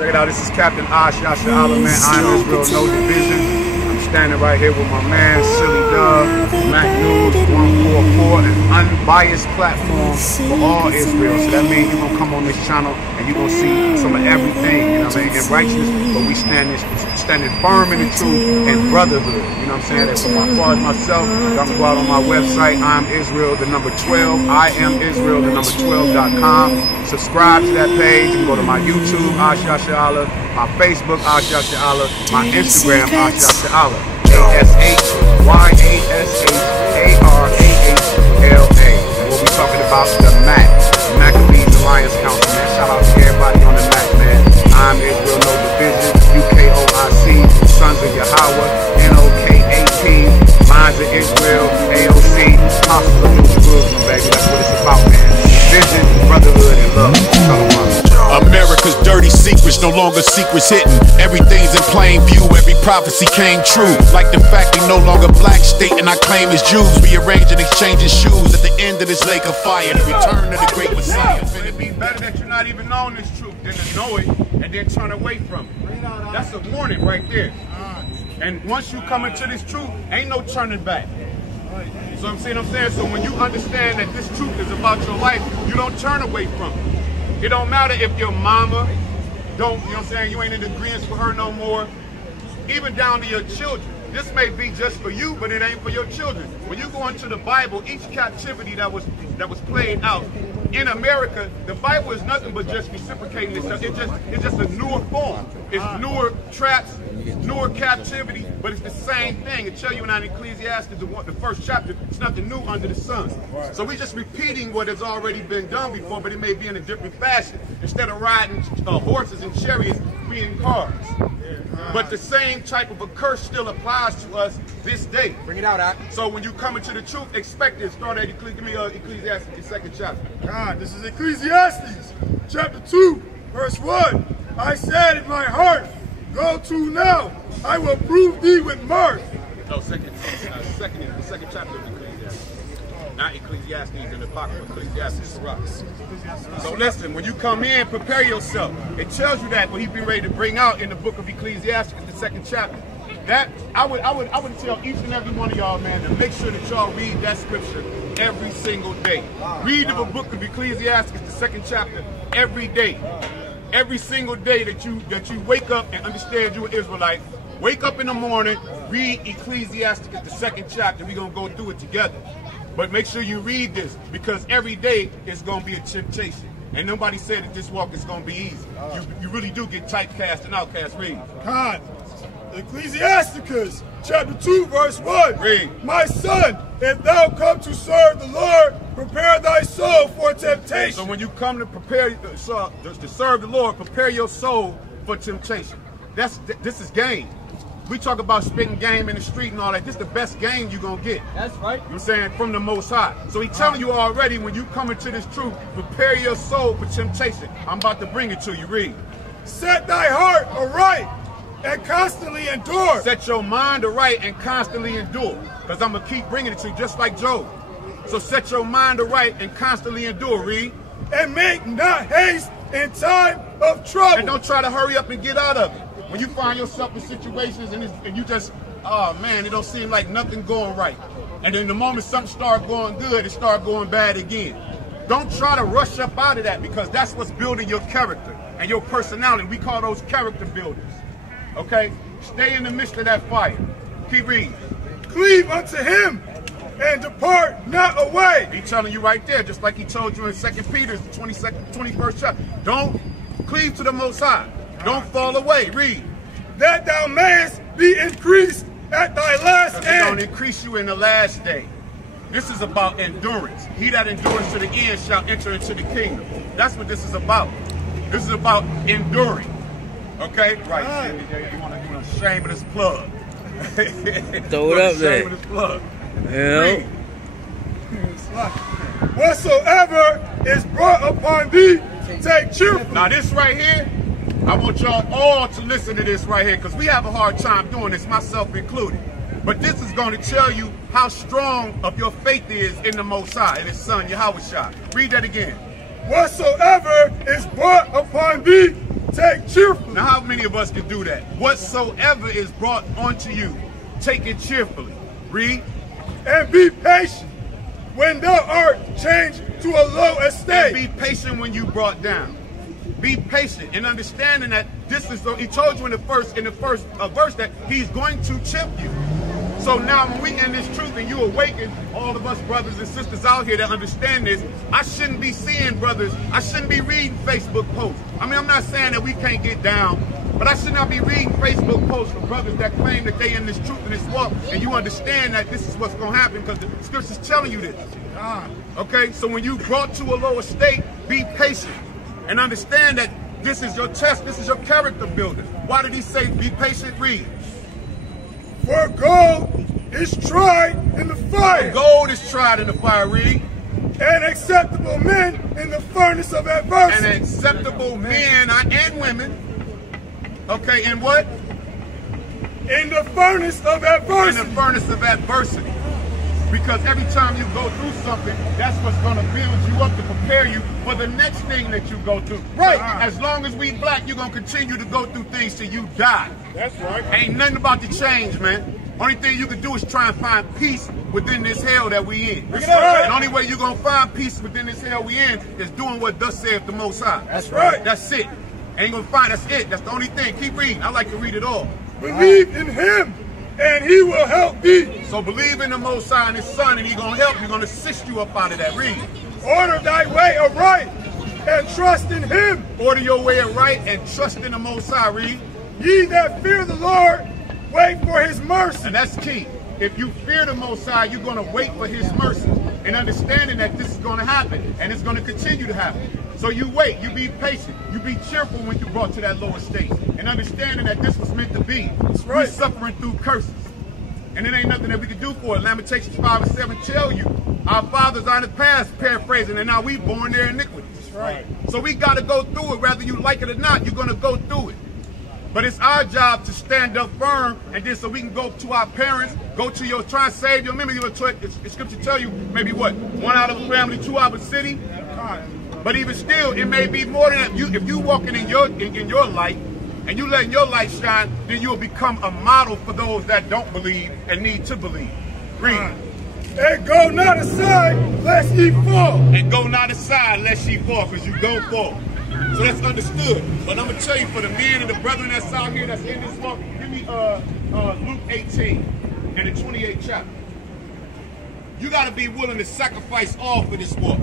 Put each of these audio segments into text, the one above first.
Check it out, this is Captain I.A.I, man. I am Israel, no division. I'm standing right here with my man, Silly Dub, Mac News 144, an unbiased platform for all Israel. So that means you're going to come on this channel and you're going to see some of everything, you know what I mean, in righteousness, but we standing firm in the truth and brotherhood, you know what I'm saying? And for as far as myself, I'm going to go out on my website, I'm Israel, the number 12, I am Israel, the number 12.com. Subscribe to that page. You can go to my YouTube, I.A.I, my Facebook, I.A.I, my Instagram, I.A.I, A-S-H-Y-A-S-H-A-R-A-H-L-A. We'll be talking about the MAC, Maccabees Alliance Council, man. Shout out to everybody on the MAC, man. I'm Israel, no division, U-K-O-I-C, Sons of Yahweh, N-O-K-A-P, Minds of Israel, A-O-C, Apostles of New Jerusalem, baby. That's what it's about, man. Vision, brotherhood, and love. America's dirty secrets, no longer secrets hidden. Everything's in plain view, every prophecy came true. Like the fact they no longer black state and I claim as Jews. Rearranging, exchanging shoes at the end of this lake of fire. The return of the great Messiah. It'd be better that you're not even knowing this truth than to know it and then turn away from it. That's a warning right there. And once you come into this truth, ain't no turning back. So I'm saying, so when you understand that this truth is about your life, you don't turn away from it. It don't matter if your mama don't, you know what I'm saying, you ain't in agreement with her no more. Even down to your children. This may be just for you, but it ain't for your children. When you go into the Bible, each captivity that was played out in America, the Bible is nothing but just reciprocating itself. It's just a newer form. It's newer traps, newer captivity, but it's the same thing. It tells you in Ecclesiastes, the first chapter, it's nothing new under the sun. So we're just repeating what has already been done before, but it may be in a different fashion. Instead of riding horses and chariots, we in cars. But the same type of a curse still applies to us this day. Bring it out, Ak. So when you come into the truth, expect it. Start at Ecclesiastes, the 2nd chapter. God, this is Ecclesiastes, chapter 2, verse 1. I said in my heart, go to now, I will prove thee with mirth. No, the second chapter of Ecclesiastes. Not Ecclesiastes in the Apocrypha, Ecclesiastes for us. So listen, when you come in, prepare yourself. It tells you that what he's been ready to bring out in the book of Ecclesiastes, the 2nd chapter. That I would tell each and every one of y'all, man, to make sure that y'all read that scripture every single day. Read the book of Ecclesiastes, the 2nd chapter, every day. Every single day that you wake up and understand you're an Israelite, wake up in the morning, read Ecclesiastes, the 2nd chapter. We're going to go through it together. But make sure you read this, because every day it's going to be a temptation. And nobody said that this walk is going to be easy. You really do get typecast and outcast. Read. God, Ecclesiasticus, chapter 2, verse 1. Read. My son, if thou come to serve the Lord, prepare thy soul for temptation. So when you come to to serve the Lord, prepare your soul for temptation. This is game. We talk about spitting game in the street and all that. This is the best game you're going to get. That's right. You know what I'm saying? From the Most High. So he's telling you already, when you come into this truth, prepare your soul for temptation. I'm about to bring it to you. Read. Set thy heart aright and constantly endure. Set your mind aright and constantly endure. Because I'm going to keep bringing it to you, just like Job. So set your mind aright and constantly endure. Read. And make not haste in time of trouble. And don't try to hurry up and get out of it. When you find yourself in situations and you just, oh man, it don't seem like nothing going right. And then the moment something start going good, it start going bad again. Don't try to rush up out of that, because that's what's building your character and your personality. We call those character builders. Okay? Stay in the midst of that fire. Keep reading. Cleave unto him and depart not away. He's telling you right there, just like he told you in 2 Peter, the 21st chapter. Don't cleave to the Most High. Don't fall away. Read. That thou mayest be increased at thy last end. It's going to increase you in the last day. This is about endurance. He that endures to the end shall enter into the kingdom. That's what this is about. This is about enduring. Okay? Right. You want to shameless plug. Throw it up there. Shameless plug. Yeah. Whatsoever is brought upon thee, take cheerful. Now this right here, I want y'all all to listen to this right here, because we have a hard time doing this, myself included. But this is going to tell you how strong of your faith is in the Most High and His Son, Yahweh. Read that again. Whatsoever is brought upon thee, take cheerfully. Now, how many of us can do that? Whatsoever is brought onto you, take it cheerfully. Read. And be patient when thou art changed to a low estate. And be patient when you brought down. Be patient and understanding that this is, he told you in the first verse that he's going to chip you. So now when we in this truth and you awaken all of us brothers and sisters out here that understand this, I shouldn't be seeing brothers, I shouldn't be reading Facebook posts. I mean, I'm not saying that we can't get down, but I should not be reading Facebook posts from brothers that claim that they in this truth and this walk, and you understand that this is what's going to happen because the scripture's telling you this. Okay, so when you brought to a lower state, be patient and understand that this is your test, this is your character builder. Why did he say be patient? Read. For gold is tried in the fire. Gold is tried in the fire. Read. And acceptable men in the furnace of adversity. And acceptable men and women. Okay, in what? In the furnace of adversity. In the furnace of adversity. Because every time you go through something, that's what's going to build you up to prepare you for the next thing that you go through. Right. As long as we black, you're going to continue to go through things till you die. That's right. Ain't nothing about to change, man. Only thing you can do is try and find peace within this hell that we in. That's right. And the only way you're going to find peace within this hell we in is doing what thus saith the Most High. That's right. That's it. Ain't going to find, that's it. That's the only thing. Keep reading. I like to read it all. Believe in him, and he will help thee. So believe in the Most High and his Son, and he's going to help you. He's going to assist you up out of that. Read. Order thy way aright, and trust in him. Order your way aright, and trust in the Most High. Read. Ye that fear the Lord, wait for his mercy. And that's key. If you fear the Most High, you're going to wait for his mercy. And understanding that this is going to happen, and it's going to continue to happen. So you wait, you be patient, you be cheerful when you're brought to that lower state. And understanding that this was meant to be. That's right. We're suffering through curses. And it ain't nothing that we can do for it. Lamentations 5 and 7 tell you, our fathers are in the past, paraphrasing, and now we born their iniquities. That's right. So we got to go through it, whether you like it or not, you're going to go through it. But it's our job to stand up firm, and then so we can go to our parents, go to your, try and save your memory. The scripture tell you maybe what? 1 out of a family, 2 out of a city. But even still, it may be more than that. If you walking in your light, and you letting your light shine, then you'll become a model for those that don't believe and need to believe. Read. And go not aside, lest ye fall. And go not aside, lest ye fall, because you don't fall. So that's understood. But I'm going to tell you, for the men and the brethren that's out here that's in this walk, give me Luke 18 and the 28th chapter. You got to be willing to sacrifice all for this walk.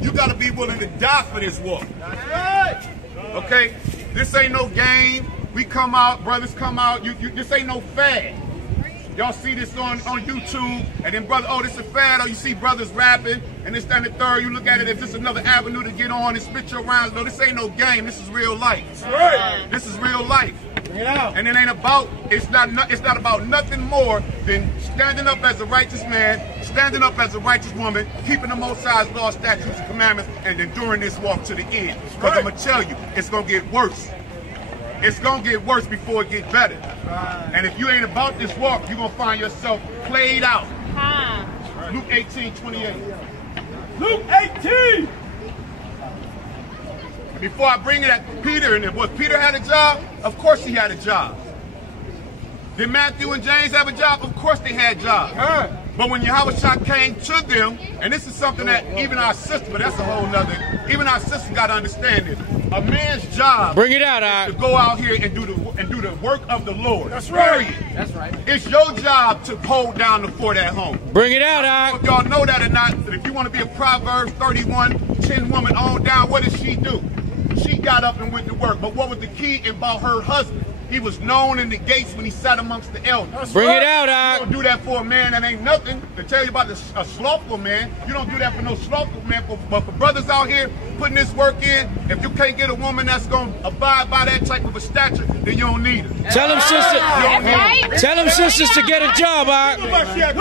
You got to be willing to die for this walk. That's right. Okay? This ain't no game. We come out, brothers come out. This ain't no fad. Y'all see this on YouTube, and then brother, oh, this is a fad. Or you see brothers rapping, and this, that, and the third. You look at it as just another avenue to get on and spit your rhymes. No, this ain't no game. This is real life. That's right. This is real life. Bring it out. And it ain't about. It's not about nothing more than standing up as a righteous man, standing up as a righteous woman, keeping the Most High's law, statutes, and commandments, and enduring this walk to the end. Because I'm gonna tell you, it's gonna get worse. It's going to get worse before it gets better. Right. And if you ain't about this walk, you're going to find yourself played out. Right. Luke 18:28. Luke 18! And before I bring it at Peter, and was Peter had a job? Of course he had a job. Did Matthew and James have a job? Of course they had jobs. Right. But when Yahushua came to them, and this is something that even our sister, but that's a whole nother, even our sister got to understand this. A man's job bring it out, is to go out here and do the work of the Lord. That's right. That's right. It's your job to hold down the fort at home. Bring it out, I don't know if y'all know that or not, but if you want to be a Proverbs 31:10 woman on down, what did she do? She got up and went to work. But what was the key about her husband? He was known in the gates when he sat amongst the elders. Bring it out, You don't do that for a man that ain't nothing. To tell you about a slothful man, you don't do that for no slothful man. But for brothers out here putting this work in, if you can't get a woman that's going to abide by that type of a stature, then you don't need her. Tell them, sister. Tell them, sisters, to get a job, Luke 18,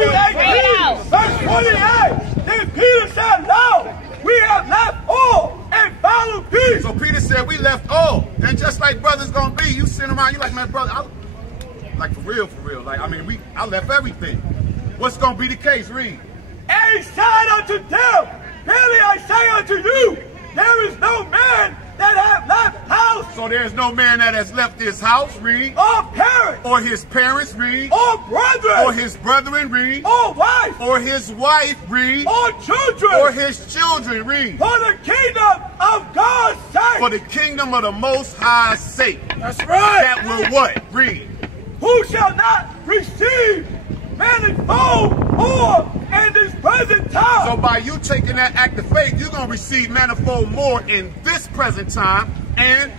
verse 28. Then Peter said, "No, we have left all and followed peace." So Peter said, we left all. And just like brothers gonna be, you sit around, you like, man, brother, like for real. Like, I mean, I left everything. What's gonna be the case? Read. And he said unto them, "Verily I say unto you, there is no man that have left house. So there's no man that has left his house, read. Or parents. Or his parents, read. Or brethren. Or his brethren, read. Or wife. Or his wife, read. Or children. Or his children, read. For the kingdom of God's sake. For the kingdom of the Most High's sake. That's right. That will what? Read. Who shall not receive manifold more in this present time. So by you taking that act of faith, you're going to receive manifold more in this present time and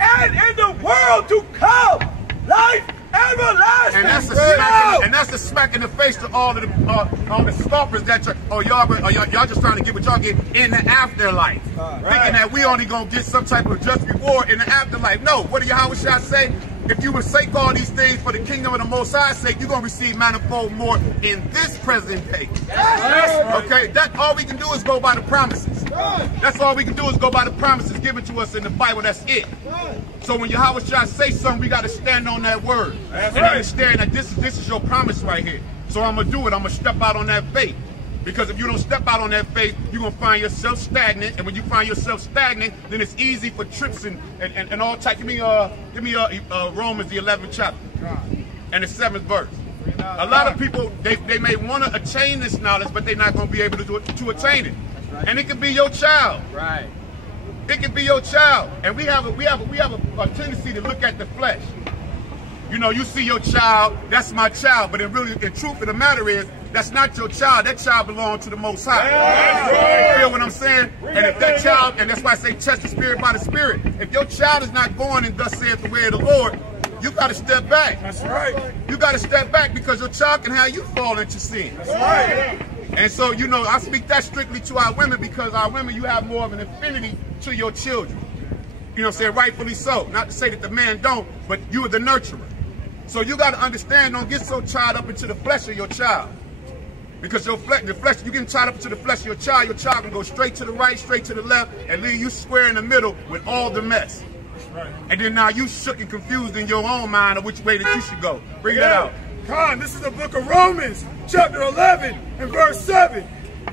in the world to come, life everlasting. And that's a smack in the face to all of the scoffers that y'all just trying to get what y'all get in the afterlife. Thinking that we only going to get some type of just reward in the afterlife. No, what do Yahweh say? If you forsake all these things for the kingdom of the Most High's sake, you're going to receive manifold more in this present day. Okay, that's all we can do is go by the promises. That's all we can do is go by the promises given to us in the Bible. That's it. So when Yahweh say something, we got to stand on that word and understand that this is your promise right here. So I'm going to do it. I'm going to step out on that faith. Because if you don't step out on that faith, you're going to find yourself stagnant. And when you find yourself stagnant, then it's easy for trips and all type. Give me Romans, the 11th chapter and the 7th verse. A lot of people, they may want to attain this knowledge, but they're not going to be able to attain it. And it could be your child. Right. It could be your child. And we have a tendency to look at the flesh. You know, you see your child, that's my child. But in truth of the matter is, that's not your child. That child belongs to the Most High. You feel what I'm saying? And if that child, and that's why I say test the spirit by the spirit. If your child is not going and thus saith the way of the Lord, you got to step back. That's right. You got to step back because your child can have you fall into sin. That's right. And so, you know, I speak that strictly to our women because our women, you have more of an affinity to your children. You know what I'm saying? Rightfully so. Not to say that the man don't, but you are the nurturer. So you got to understand, don't get so tied up into the flesh of your child. Because the flesh, you getting tied up into the flesh of your child can go straight to the right, straight to the left, and leave you square in the middle with all the mess. Right. And then now you shook and confused in your own mind of which way that you should go. Bring that out. Khan, this is the book of Romans, chapter 11 and verse 7.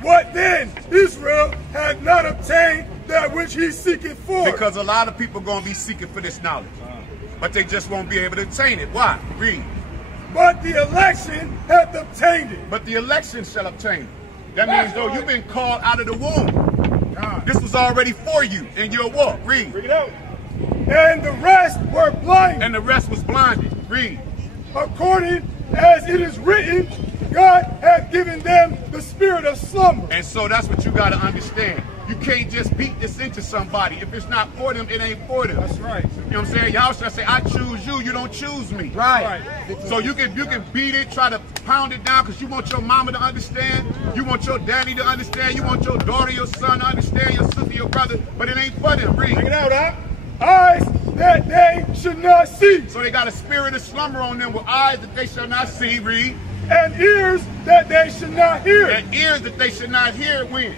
What then? Israel had not obtained that which he seeketh for. Because a lot of people are going to be seeking for this knowledge. But they just won't be able to attain it. Why? Read. But the election hath obtained it. But the election shall obtain it. That means though you've been called out of the womb. This was already for you in your walk. Read. Bring it out. And the rest were blinded. And the rest was blinded. Read. According as it is written, God hath given them the spirit of slumber. And so that's what you got to understand. You can't just beat this into somebody. If it's not for them, it ain't for them. That's right. You know what I'm saying? Y'all should say, I choose you, you don't choose me. Right. So you can beat it, try to pound it down because you want your mama to understand. You want your daddy to understand. You want your daughter, your son to understand, your sister, your brother. But it ain't for them. Read. Bring it out, huh? Eyes that they should not see. So they got a spirit of slumber on them with eyes that they shall not see. Read. And ears that they should not hear. And ears that they should not hear. When?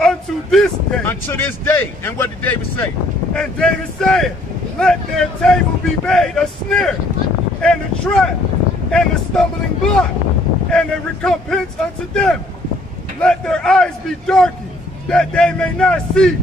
Unto this day. Unto this day. And what did David say? And David said, let their table be made a snare, and a trap, and a stumbling block, and a recompense unto them. Let their eyes be darkened, that they may not see,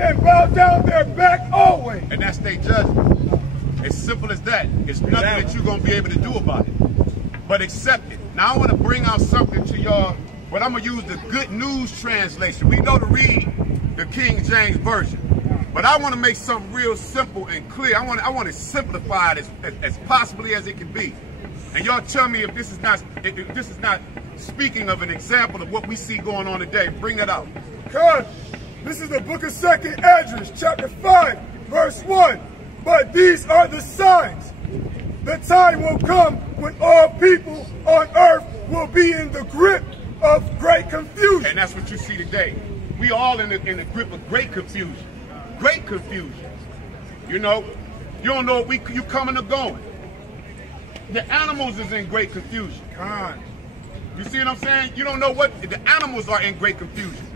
and bow down their back always. And that's their judgment. As simple as that. It's nothing that you're going to be able to do about it. But accept it. Now I want to bring out something to y'all. But I'm going to use the Good News translation. We know to read the King James Version. But I want to make something real simple and clear. I want to simplify it as possibly as it can be. And y'all tell me if this is not speaking of an example of what we see going on today. Bring that out. God, this is the book of 2nd Esdras, chapter 5, verse 1. But these are the signs. The time will come when all people on earth will be in the grip of great confusion. And that's what you see today. We all in the grip of great confusion. Great confusion. You know, you don't know if you coming or going. The animals is in great confusion. You see what I'm saying? You don't know what the animals are in great confusion.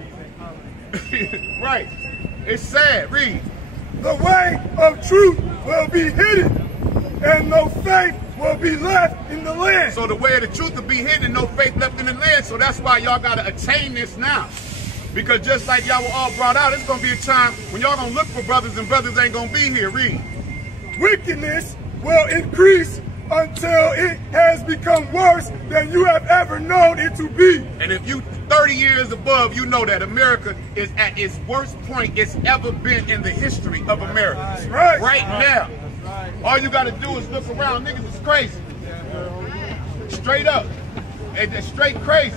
Right. It's sad. Read. The way of truth will be hidden, and no faith will be left in the land. So the way of the truth will be hidden and no faith left in the land. So that's why y'all got to attain this now. Because just like y'all were all brought out, it's going to be a time when y'all going to look for brothers and brothers ain't going to be here. Read. Wickedness will increase until it has become worse than you have ever known it to be. And if you 30 years above, you know that America is at its worst point it's ever been in the history of America. Right now. All you got to do is look around. Niggas is crazy. Straight up. It's straight crazy.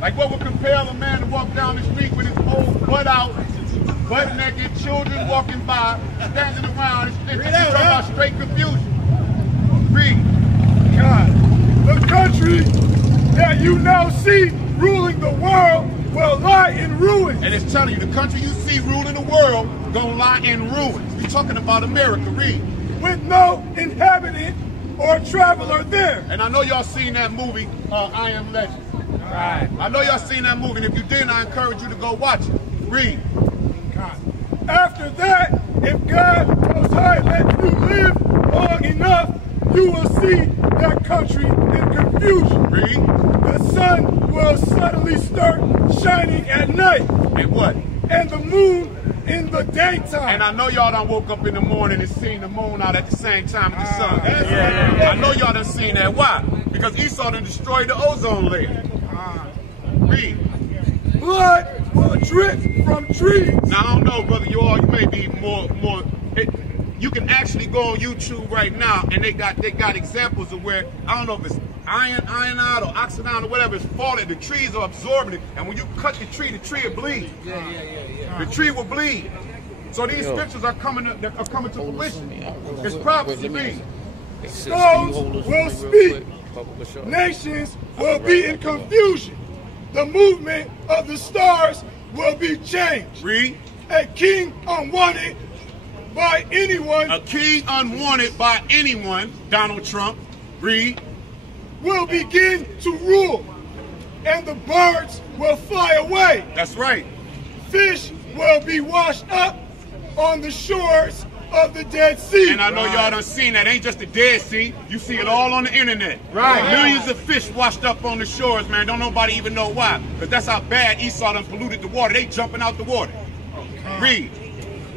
Like what would compel a man to walk down the street with his old butt out, butt naked, children walking by, standing around, and talking about straight confusion. Read. God, the country that you now see ruling the world will lie in ruins. And it's telling you, the country you see ruling the world gonna lie in ruins. We talking about America. Read. With no inhabitant or traveler there. And I know y'all seen that movie, I Am Legend. Right. I know y'all seen that movie, and if you didn't, I encourage you to go watch it. Read. God. After that, if God Most High lets you live long enough, you will see that country in confusion. Read. The sun will suddenly start shining at night. And what? And the moon in the daytime. And I know y'all done woke up in the morning and seen the moon out at the same time as the sun. I know y'all done seen that. Why? Because Esau done destroyed the ozone layer. Read. Blood will drip from trees. Now I don't know, brother, you may be more. You can actually go on YouTube right now, and they got examples of where, I don't know if it's iron-out or oxidized or whatever, it's falling. The trees are absorbing it, and when you cut the tree will bleed. The tree will bleed. So these scriptures are coming to fruition. It's prophecy. Read. Stones will speak. Nations will be in confusion. The movement of the stars will be changed. Read. A king unwanted by anyone. A king unwanted by anyone, Donald Trump. Read. Will begin to rule, and the birds will fly away. That's right. Fish will be washed up on the shores of the Dead Sea. And I know y'all done seen that. Ain't just the Dead Sea. You see it all on the internet. Right. Millions of fish washed up on the shores, man. Don't nobody even know why. Because that's how bad Esau done polluted the water. They jumping out the water. Read.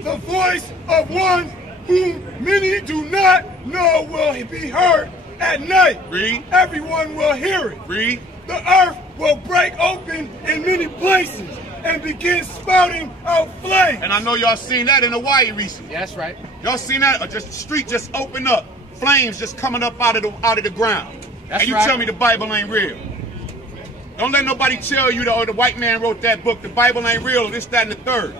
The voice of one whom many do not know will be heard at night. Read. Everyone will hear it. Read. The earth will break open in many places and begin spouting out flames. And I know y'all seen that in Hawaii recently. That's right. Y'all seen that? Or just the street just opened up, flames just coming up out of the ground. That's and you right. tell me the Bible ain't real. Don't let nobody tell you that, or the white man wrote that book, the Bible ain't real, or this, that, and the third.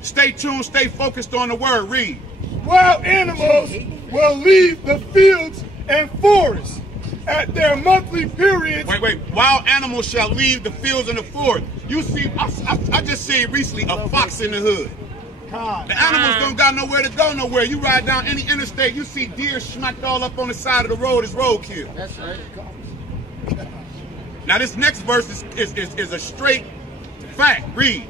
Stay tuned, stay focused on the word. Read. Wild animals will leave the fields and forests at their monthly periods. Wait. Wild animals shall leave the fields and the forest. You see, I just seen recently a fox in the hood. The animals don't got nowhere to go nowhere. You ride down any interstate, you see deer smacked all up on the side of the road as roadkill. That's right. Now this next verse is a straight fact. Read.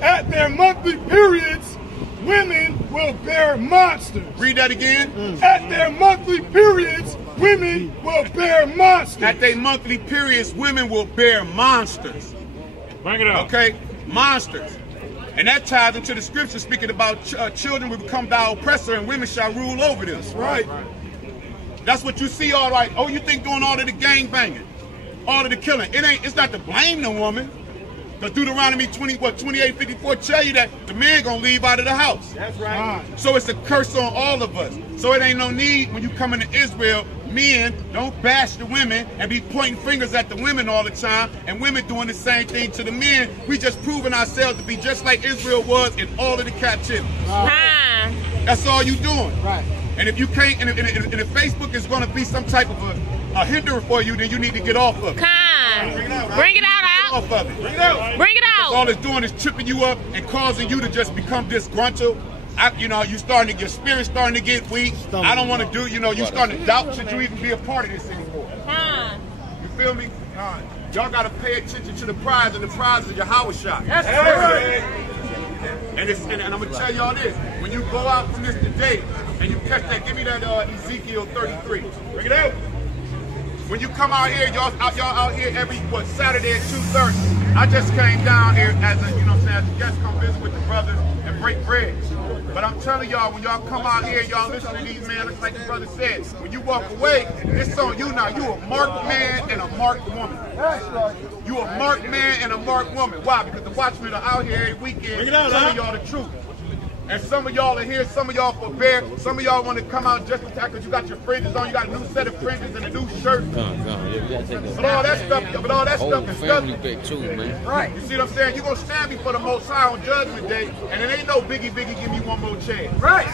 At their monthly periods, women will bear monsters. Read that again. At their monthly periods, women will bear monsters. At their monthly periods, women will bear monsters. Bring it up. Okay? Monsters. And that ties into the scripture speaking about children will become thy oppressor and women shall rule over them. Right. That's what you see all right. Oh, you think doing all of the gang banging, all of the killing. It's not to blame the woman. Because Deuteronomy 28:54 tell you that the man gonna leave out of the house. That's right. So it's a curse on all of us. So it ain't no need when you come into Israel, men don't bash the women and be pointing fingers at the women all the time, and women doing the same thing to the men. We just proving ourselves to be just like Israel was in all of the captivity. That's all you doing. Right. And if you can't, and if Facebook is gonna be some type of a hindrance for you, then you need to get off of it. Bring it out. Off of it. Bring it out. Bring it out. All it's doing is tripping you up and causing you to just become disgruntled. Your spirit's starting to get weak. I don't want to do, you starting to doubt should you even be a part of this anymore. You feel me? Y'all got to pay attention to the prize, and the prize is your H.O.I. That's right. And I'm going to tell y'all this. When you go out from this today and you catch that, give me that Ezekiel 33. Bring it out. When you come out here, y'all out here every Saturday at 2:30. I just came down here as a, you know what I'm saying, as a guest, come visit with the brothers and break bread. But I'm telling y'all, when y'all come out here, y'all listen to these men, like the brother said, when you walk away, it's on you now. You a marked man and a marked woman. You a marked man and a marked woman. Why? Because the watchmen are out here every weekend telling y'all the truth. And some of y'all are here, some of y'all forbear, some of y'all want to come out just because you got your fringes on, you got a new set of fringes and a new shirt. But all that stuff is stuff. Too, man. Right. You see what I'm saying? You're going to stand before the Most High on Judgment Day, and it ain't no biggie, give me one more chance. Right.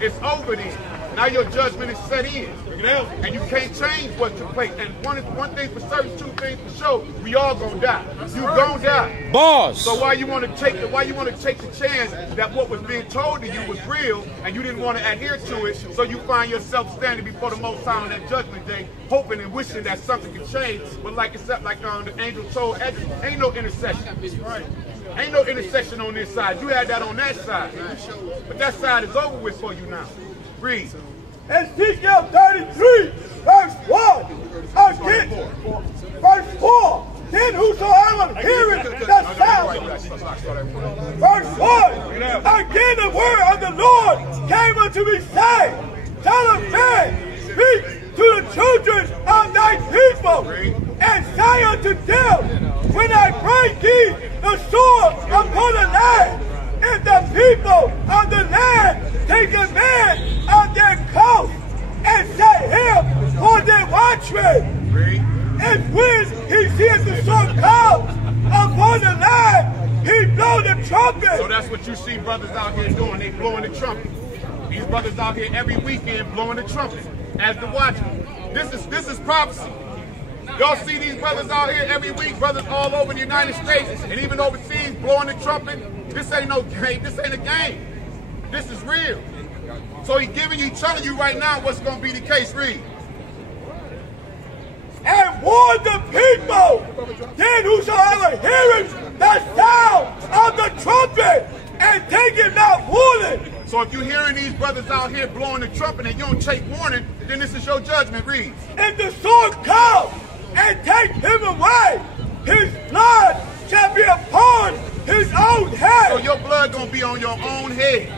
It's over then. Now your judgment is set in. And you can't change what took place. And one thing for certain, two things for sure, we all gonna die. You gonna die. Boss. So why you wanna take the chance that what was being told to you was real and you didn't want to adhere to it, so you find yourself standing before the Most High on that judgment day, hoping and wishing that something could change. But like the angel told Edris, ain't no intercession. Right. Ain't no intercession on this side. You had that on that side. But that side is over with for you now. Read. Ezekiel 33, verse 1. Again, verse 4. Then whosoever heareth the sound. Verse 1. Again the word of the Lord came unto me, saying, Son of man, speak to the children of thy people, and say unto them, when I bring thee the sword upon the land, if the people of the land take a man of their coast and set him for their watchman, and when he sees the sword come upon the land, he blow the trumpet. So that's what you see brothers out here doing. They blowing the trumpet. These brothers out here every weekend blowing the trumpet as the watchman. This is prophecy. Y'all see these brothers out here every week, brothers all over the United States and even overseas blowing the trumpet. This ain't no game. This ain't a game. This is real. So he's telling you right now what's going to be the case. Read. And warn the people, then whosoever heareth the sound of the trumpet and taketh not warning. So if you're hearing these brothers out here blowing the trumpet and you don't take warning, then this is your judgment. Read. If the sword come and take him away, his blood shall be upon his own head. So your blood gonna be on your own head.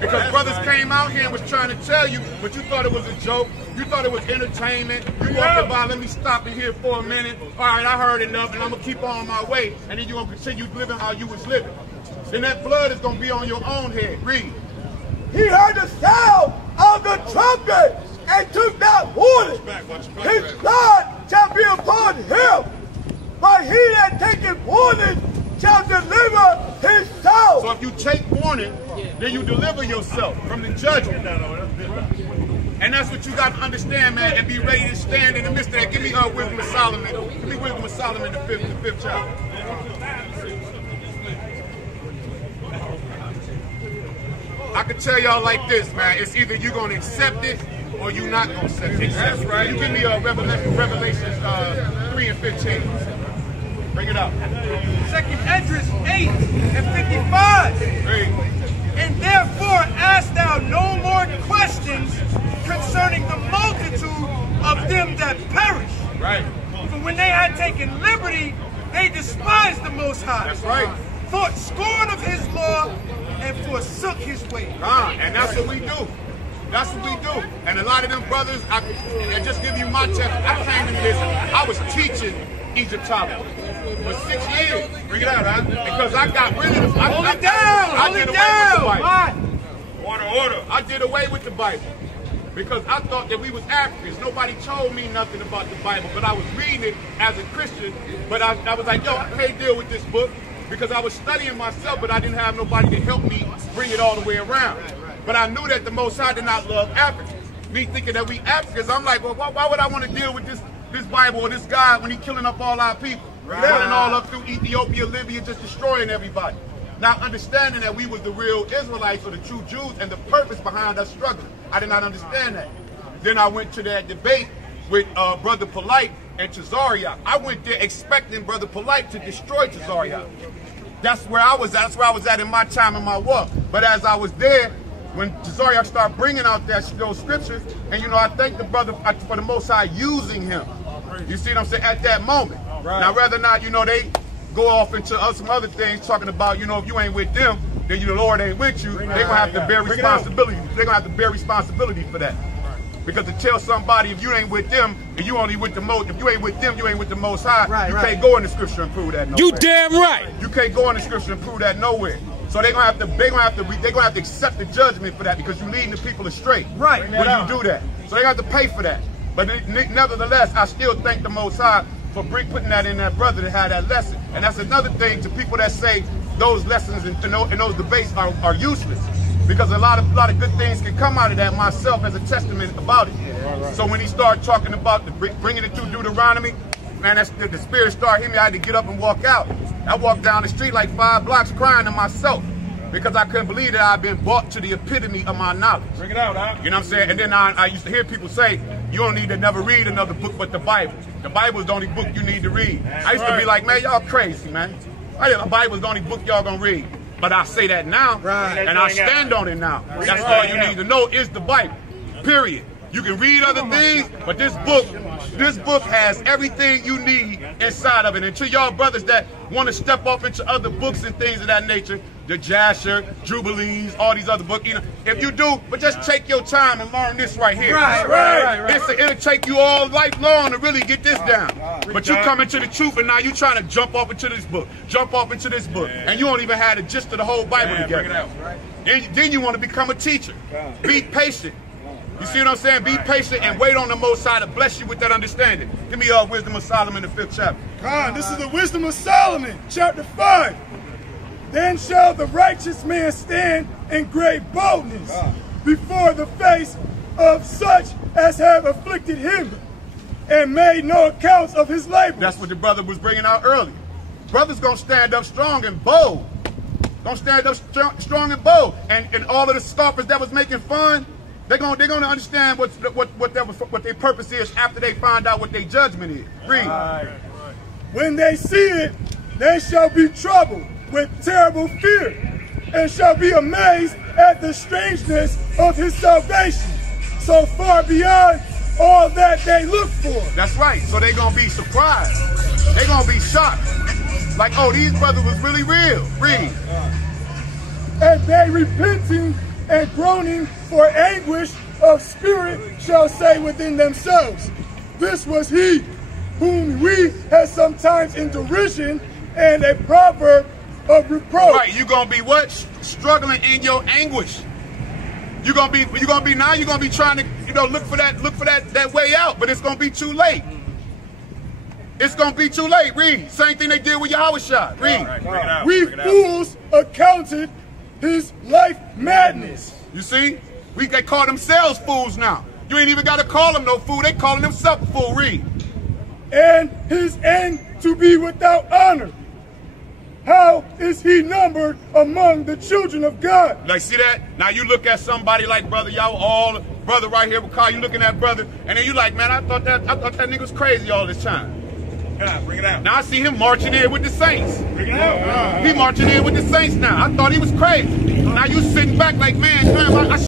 Because brothers came out here and was trying to tell you, but you thought it was a joke. You thought it was entertainment. You walked by, let me stop in here for a minute. All right, I heard enough, and I'm gonna keep on my way. And then you're gonna continue living how you was living. Then that blood is gonna be on your own head. Read. He heard the sound of the trumpet and took not warning. His blood shall be upon him, but he that taketh warning shall deliver his soul. So if you take warning, then you deliver yourself from the judgment. And that's what you got to understand, man, and be ready to stand in the midst of that. Give me Wisdom of Solomon. Give me Wisdom of Solomon, the fifth chapter. I can tell y'all like this, man. It's either you're going to accept it or you're not going to accept it. That's right. You give me Revelation 3 and 15. Bring it up. 2nd Esdras 8 and 55. Read. And therefore ask thou no more questions concerning the multitude of them that perish. Right. For when they had taken liberty, they despised the Most High. That's right. Thought scorn of his law and forsook his way. And that's what we do. That's what we do. And a lot of them brothers, I just give you my test. I came into this, I was teaching Egyptology for 6 years. Bring it out, huh? Because I got rid of the Hold it down! I did away with the Bible. Order. I did away with the Bible. Because I thought that we was Africans. Nobody told me nothing about the Bible, but I was reading it as a Christian. But I was like, yo, I can't deal with this book because I was studying myself, but I didn't have nobody to help me bring it all the way around. But I knew that the Most High did not love Africans. Me thinking that we Africans, I'm like, well, why would I want to deal with this Bible or this guy when he's killing up all our people? Running all up through Ethiopia, Libya, just destroying everybody. Now understanding that we was the real Israelites or the true Jews and the purpose behind us struggling. I did not understand that. Then I went to that debate with Brother Polite and Tazariak. I went there expecting Brother Polite to destroy Tazariak. That's where I was at. That's where I was at in my time in my walk. But as I was there, when Tazariak started bringing out those scriptures, and I thank the brother for the Most High using him. You see what I'm saying? At that moment. Right. Now, whether or not, go off into some other things, talking about, you know, if you ain't with them, then the Lord ain't with you. They're gonna have to bear responsibility. They're gonna have to bear responsibility for that. Because to tell somebody if you ain't with them, and you only with the Most, if you ain't with them, you ain't with the Most High. You can't go in the Scripture and prove that nowhere. You damn right. You can't go in the Scripture and prove that nowhere. So they're gonna have to accept the judgment for that because you're leading the people astray. Right. When you do that, so they have to pay for that. But nevertheless, I still thank the Most High for putting that in that brother to have that lesson. And that's another thing to people that say those lessons and those debates are useless. Because a lot of good things can come out of that, myself as a testament about it. So when he started talking about bringing it through Deuteronomy, man, the spirit started hitting me. I had to get up and walk out. I walked down the street like 5 blocks crying to myself because I couldn't believe that I'd been brought to the epitome of my knowledge. Bring it out, huh? You know what I'm saying? And then I used to hear people say, you don't need to never read another book but the Bible. The Bible is the only book you need to read. I used to be like, man, y'all crazy, man. The Bible is the only book y'all gonna read. But I say that now, and I stand on it now. That's all you need to know is the Bible, period. You can read other things, but this book has everything you need inside of it. And to y'all brothers that want to step off into other books and things of that nature, the Jasher, Jubilees, all these other books, you know, if you do, but just take your time and learn this right here. It'll take you all lifelong to really get this down. But you come into the truth and now you trying to jump off into this book, and you don't even have the gist of the whole Bible together. Then you want to become a teacher. Be patient. You see what I'm saying? Be patient and wait on the Most High to bless you with that understanding. Give me Wisdom of Solomon, the 5th chapter. This is the Wisdom of Solomon, chapter 5. Then shall the righteous man stand in great boldness before the face of such as have afflicted him and made no accounts of his labor. That's what the brother was bringing out earlier. Brother's going to stand up strong and bold. Going to stand up strong and bold. And all of the scoffers that was making fun, they're going to understand what their purpose is after they find out what their judgment is. Read. When they see it, they shall be troubled with terrible fear, and shall be amazed at the strangeness of his salvation, so far beyond all that they look for. That's right. So they're going to be surprised. They're going to be shocked. Like, oh, these brothers was really real. Read. And they repenting and groaning for anguish of spirit shall say within themselves, this was he whom we had sometimes in derision and a proverb of reproach. Right, you're gonna be what? Struggling in your anguish. You're gonna be trying to, you know, look for that way out, but it's gonna be too late. It's gonna be too late. Read. Same thing they did with H.O.I. Read. We fools accounted his life madness. You see? They call themselves fools now. You ain't even gotta call them no fool. They calling themselves a fool. Read. And his end to be without honor. How is he numbered among the children of God? Like, see that? Now you look at somebody like brother, y'all all, brother right here will call you looking at brother, and then you like, man, I thought that nigga was crazy all this time. Bring it out. Now I see him marching in with the saints. Bring it out. He marching in with the saints now. I thought he was crazy. Now you sitting back like, man, I